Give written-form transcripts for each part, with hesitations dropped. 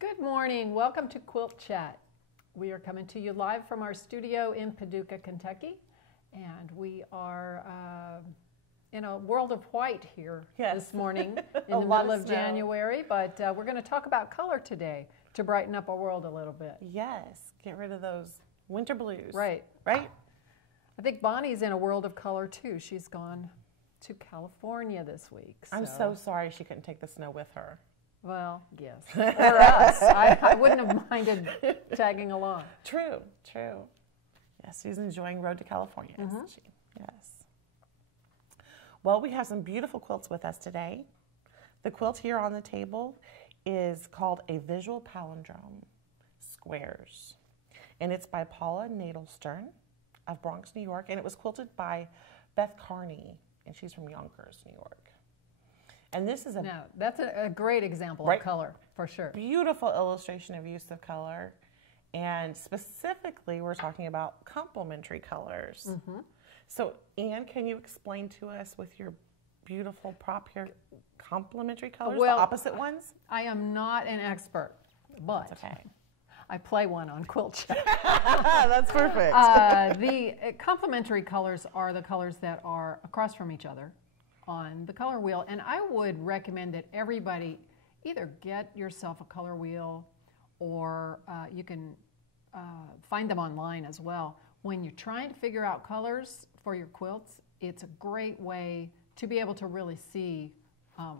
Good morning. Welcome to Quilt Chat. We are coming to you live from our studio in Paducah, Kentucky, and we are in a world of white here this morning in the middle of January, but we're going to talk about color today to brighten up our world a little bit. Yes, get rid of those winter blues. Right. Right? I think Bonnie's in a world of color too. She's gone to California this week. I'm so sorry she couldn't take the snow with her. Well, yes. Or us. I wouldn't have minded tagging along. True, true. Yes, she's enjoying Road to California, isn't she? Yes. Well, we have some beautiful quilts with us today. The quilt here on the table is called a Visual Palindrome Squares. And it's by Paula Nadelstern of Bronx, New York. And it was quilted by Beth Carney, and she's from Yonkers, New York. And this is that's a great example of color, for sure. Beautiful illustration of use of color. And specifically, we're talking about complementary colors. So, Anne, can you explain to us with your beautiful prop here, complementary colors, the opposite ones? I am not an expert, but that's okay. I play one on QuiltChat. That's perfect. The complementary colors are the colors that are across from each other on the color wheel, and I would recommend that everybody either get yourself a color wheel or you can find them online as well. When you're trying to figure out colors for your quilts, it's a great way to be able to really see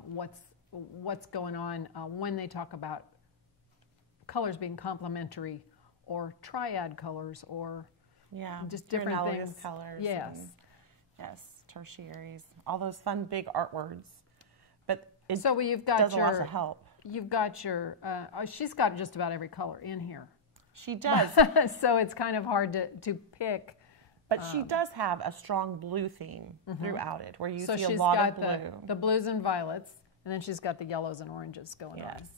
what's going on when they talk about colors being complementary or triad colors or just different things. Colors. Yes. Yes, tertiaries, all those fun big art words. But it you've got does a lot to help. You've got your, she's got just about every color in here. She does. So it's kind of hard to pick. But she does have a strong blue theme throughout it, where you see a lot of blue. So she's got the blues and violets, and then she's got the yellows and oranges going on. Yes.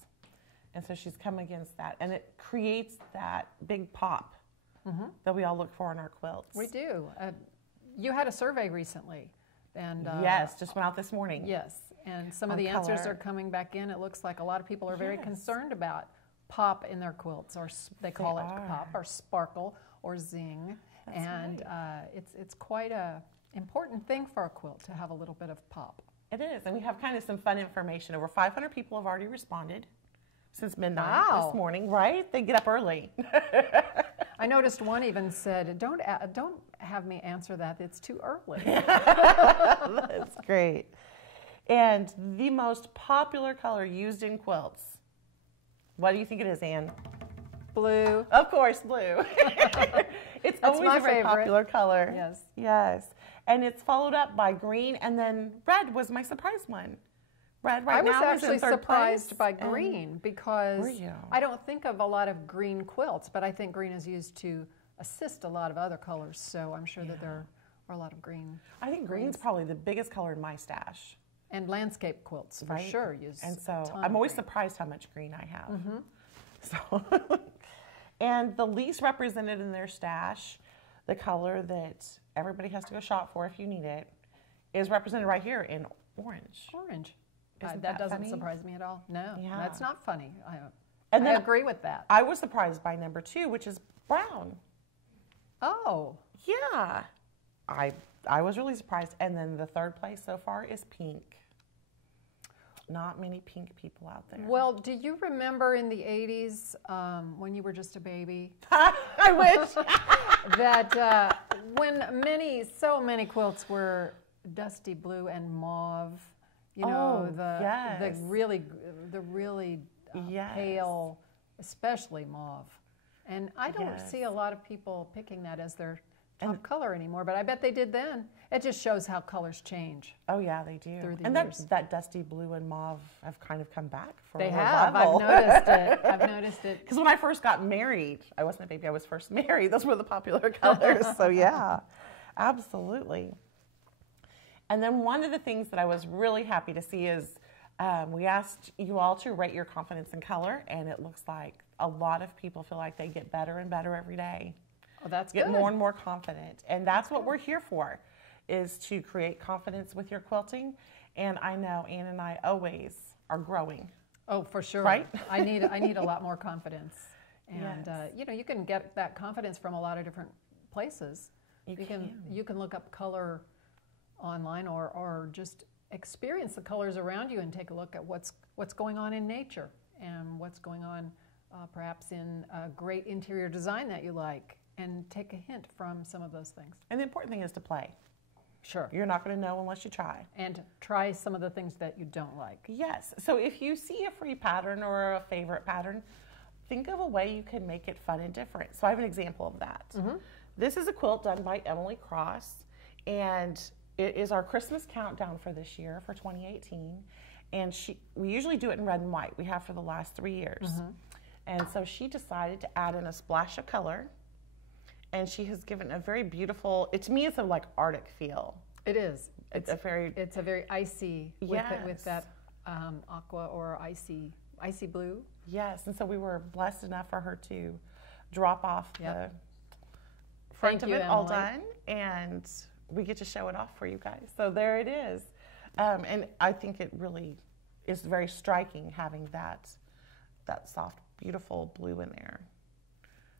And so she's come against that, and it creates that big pop that we all look for in our quilts. We do. You had a survey recently, and yes, just went out this morning. Yes, and some of the answers are coming back in. It looks like a lot of people are very concerned about pop in their quilts, or they call it pop, or sparkle, or zing. That's and it's quite a important thing for a quilt to have a little bit of pop. It is, and we have kind of some fun information. Over 500 people have already responded since midnight this morning, right? They get up early. I noticed one even said, don't have me answer that, it's too early. That's great. And the most popular color used in quilts, what do you think it is, Anne? Blue. Of course, blue. It's always my a very favorite. popular color. Yes. Yes. And it's followed up by green, and then red was my surprise one. Red right now is in third place. I was actually surprised by green because I don't think of a lot of green quilts, but I think green is used to assist a lot of other colors, so I'm sure that there are a lot of green. I think green's probably the biggest color in my stash. And landscape quilts, for sure, use and so I'm always surprised how much green I have. So, and the least represented in their stash, the color that everybody has to go shop for if you need it, is represented right here in orange. Orange. That doesn't surprise me at all. No, that's not funny. I agree with that. I was surprised by number 2, which is brown. Oh. Yeah. I was really surprised. And then the third place so far is pink. Not many pink people out there. Well, do you remember in the 80s when you were just a baby? I wish. That when so many quilts were dusty blue and mauve. You know, the really pale, especially mauve. And I don't see a lot of people picking that as their top color anymore, but I bet they did then. It just shows how colors change. Oh yeah, they do. And that dusty blue and mauve have kind of come back for a revival. I've noticed it. I've noticed it. Because when I first got married, I wasn't a baby, I was first married. Those were the popular colors. So yeah, absolutely. And then one of the things that I was really happy to see is we asked you all to rate your confidence in color, and it looks like a lot of people feel like they get better and better every day. Oh, that's good. Get more and more confident. And that's what we're here for, is to create confidence with your quilting. And I know Anne and I always are growing Oh, for sure. Right? I need a lot more confidence. And Yes. you know, you can get that confidence from a lot of different places. You can look up color online or just experience the colors around you and take a look at what's going on in nature and what's going on perhaps in a great interior design that you like, and take a hint from some of those things. And the important thing is to play. Sure. You're not going to know unless you try. And try some of the things that you don't like. Yes. So if you see a free pattern or a favorite pattern, think of a way you can make it fun and different. So I have an example of that. This is a quilt done by Emily Cross, and it is our Christmas countdown for this year, for 2018. And we usually do it in red and white. We have for the last 3 years. And so she decided to add in a splash of color, and she has given a very beautiful, to me it's a like Arctic feel. It is. It's a very icy with that aqua or icy blue. Yes, and so we were blessed enough for her to drop off the front of it all done, and we get to show it off for you guys. So there it is. And I think it really is very striking having that soft, beautiful blue in there.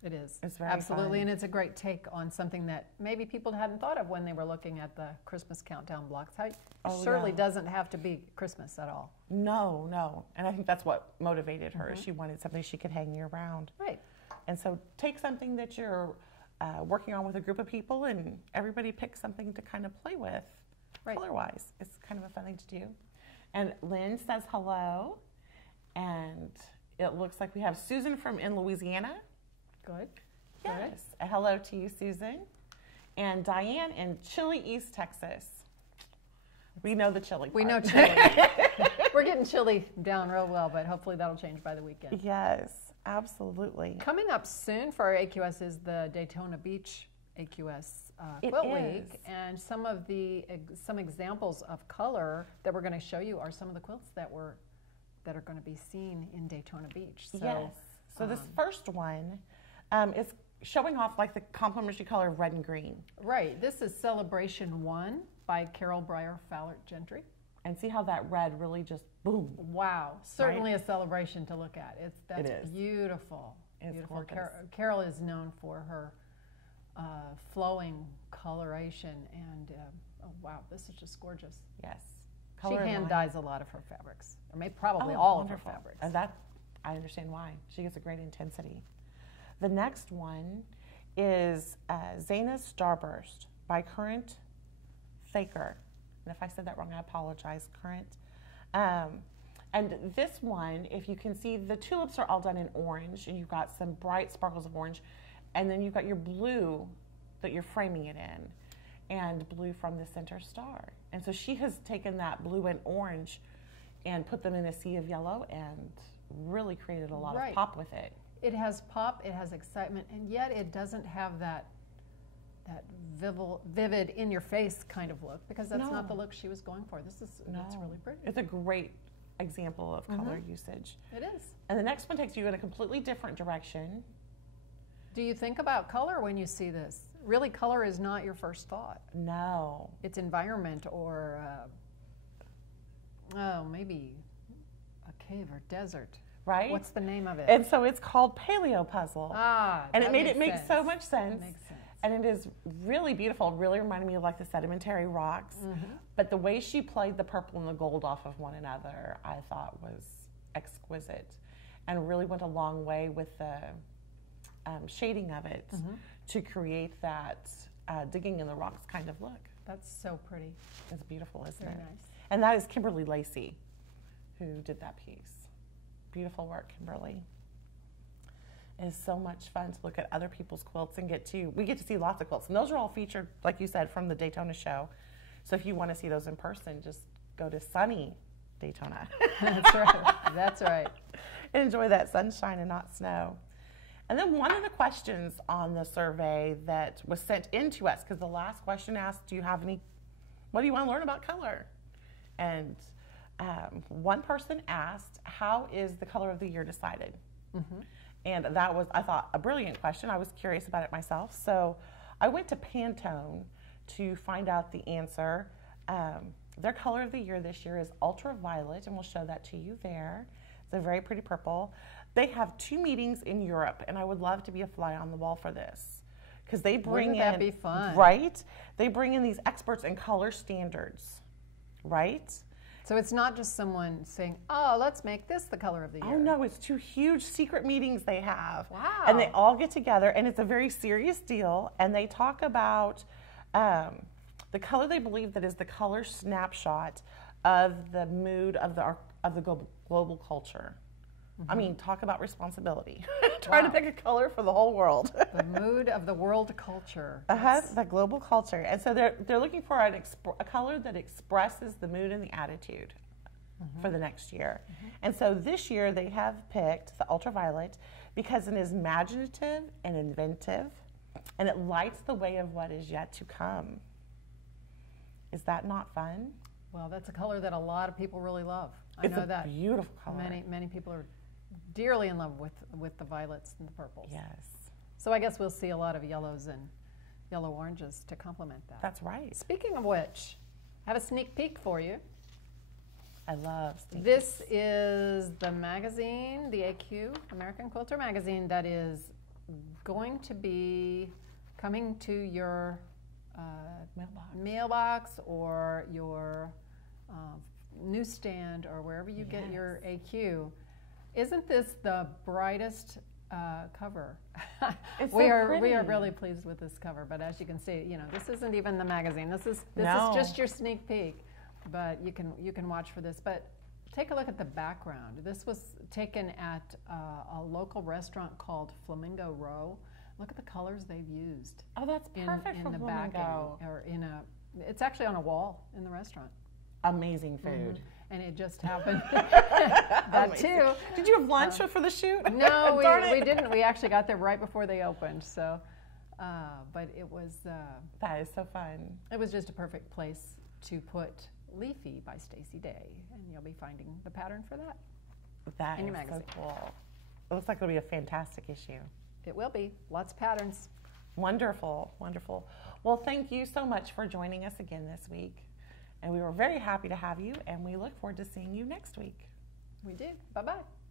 It is. It's very absolutely, fun. and it's a great take on something that maybe people hadn't thought of when they were looking at the Christmas countdown blocks. It certainly doesn't have to be Christmas at all. No, no, and I think that's what motivated her. She wanted something she could hang year round. Right. And so take something that you're working on with a group of people, and everybody picks something to kind of play with, color-wise. It's kind of a fun thing to do. And Lynn says hello, and it looks like we have Susan from in Louisiana. Good. Yes. A hello to you, Susan. And Diane in Chile, East Texas. We know the chili part. We know chili. We're getting chili down real well, but hopefully that'll change by the weekend. Yes, absolutely. Coming up soon for our AQS is the Daytona Beach AQS Quilt Week, and some examples of color that we're going to show you are some of the quilts that are going to be seen in Daytona Beach. So, yes. So this first one is showing off like the complementary color of red and green. Right. This is Celebration 1 by Caryl, Bryer, Fallert-Gentry. And see how that red really just boom. Wow. Certainly a celebration to look at. That's it is. Beautiful. It's beautiful. gorgeous. Caryl is known for her flowing coloration, and oh wow, this is just gorgeous. Yes. She hand dyes a lot of her fabrics, or maybe probably all of her fabrics. And that, I understand why. She gets a great intensity. The next one is ZANIA'S STARBURST by Qurrat Thakur. And if I said that wrong, I apologize, Qurrat. And this one, if you can see, the tulips are all done in orange, and you've got some bright sparkles of orange, and then you've got your blue that you're framing it in, and blue from the center star. And so she has taken that blue and orange and put them in a sea of yellow and really created a lot of pop with it. It has pop, it has excitement, and yet it doesn't have that vivid, in-your-face kind of look, because that's not the look she was going for. It's really pretty. It's a great example of color usage. It is. And the next one takes you in a completely different direction. Do you think about color when you see this? Really, color is not your first thought. No. It's environment, or maybe a cave or desert. Right? What's the name of it? And so it's called PALEO Puzzle. And it made it make so much sense. It makes sense. And it is really beautiful. It really reminded me of like the sedimentary rocks. But the way she played the purple and the gold off of one another, I thought was exquisite, and really went a long way with the shading of it to create that digging in the rocks kind of look. That's so pretty. It's beautiful, isn't it? Very nice. And that is Kimberly Lacy who did that piece. Beautiful work, Kimberly. It is so much fun to look at other people's quilts and we get to see lots of quilts. And those are all featured, like you said, from the Daytona show. So if you want to see those in person, just go to sunny Daytona. That's right. That's right. Enjoy that sunshine and not snow. And then one of the questions on the survey that was sent in to us, because the last question asked, what do you want to learn about color? And one person asked, how is the color of the year decided? And that was, I thought, a brilliant question. I was curious about it myself. So I went to Pantone to find out the answer. Their color of the year this year is ultraviolet, and we'll show that to you there. It's a very pretty purple. They have 2 meetings in Europe, and I would love to be a fly on the wall for this. Because they bring Wouldn't that be fun? Right? They bring in these experts in color standards, right? So it's not just someone saying, oh, let's make this the color of the year. Oh, no, it's 2 huge secret meetings they have. Wow. And they all get together, and it's a very serious deal, and they talk about the color they believe that is the color snapshot of the mood of the global culture. I mean, talk about responsibility. Trying to pick a color for the whole world. The mood of the world culture. The global culture. And so they're looking for a color that expresses the mood and the attitude for the next year. And so this year they have picked the ultraviolet because it is imaginative and inventive, and it lights the way of what is yet to come. Is that not fun? Well, that's a color that a lot of people really love. I know that. It's a beautiful color. Many people are dearly in love with the violets and the purples. Yes. So I guess we'll see a lot of yellows and yellow oranges to complement that. That's right. Speaking of which, I have a sneak peek for you. I love sneak This peeks. is the magazine, the AQ, American Quilter magazine, that is going to be coming to your mailbox or your newsstand or wherever you get your AQ. Isn't this the brightest cover? It's we so are pretty. really pleased with this cover, but as you can see, you know, this isn't even the magazine. This is No. just your sneak peek, but you can watch for this. But take a look at the background. This was taken at a local restaurant called Flamingo Row. Look at the colors they've used. Oh, that's perfect in for the Flamingo. backing, or it's actually on a wall in the restaurant. Amazing food. And it just happened that Amazing. too. Did you have lunch for the shoot? No, Darn we it. didn't. We actually got there right before they opened. So, but it was That is so fun. it was just a perfect place to put Leafy by Stacey Day, and you'll be finding the pattern for that. That In is your magazine. so cool. It looks like it'll be a fantastic issue. It will be lots of patterns. Wonderful, wonderful. Well, thank you so much for joining us again this week. And we were very happy to have you, and we look forward to seeing you next week. We do. Bye-bye.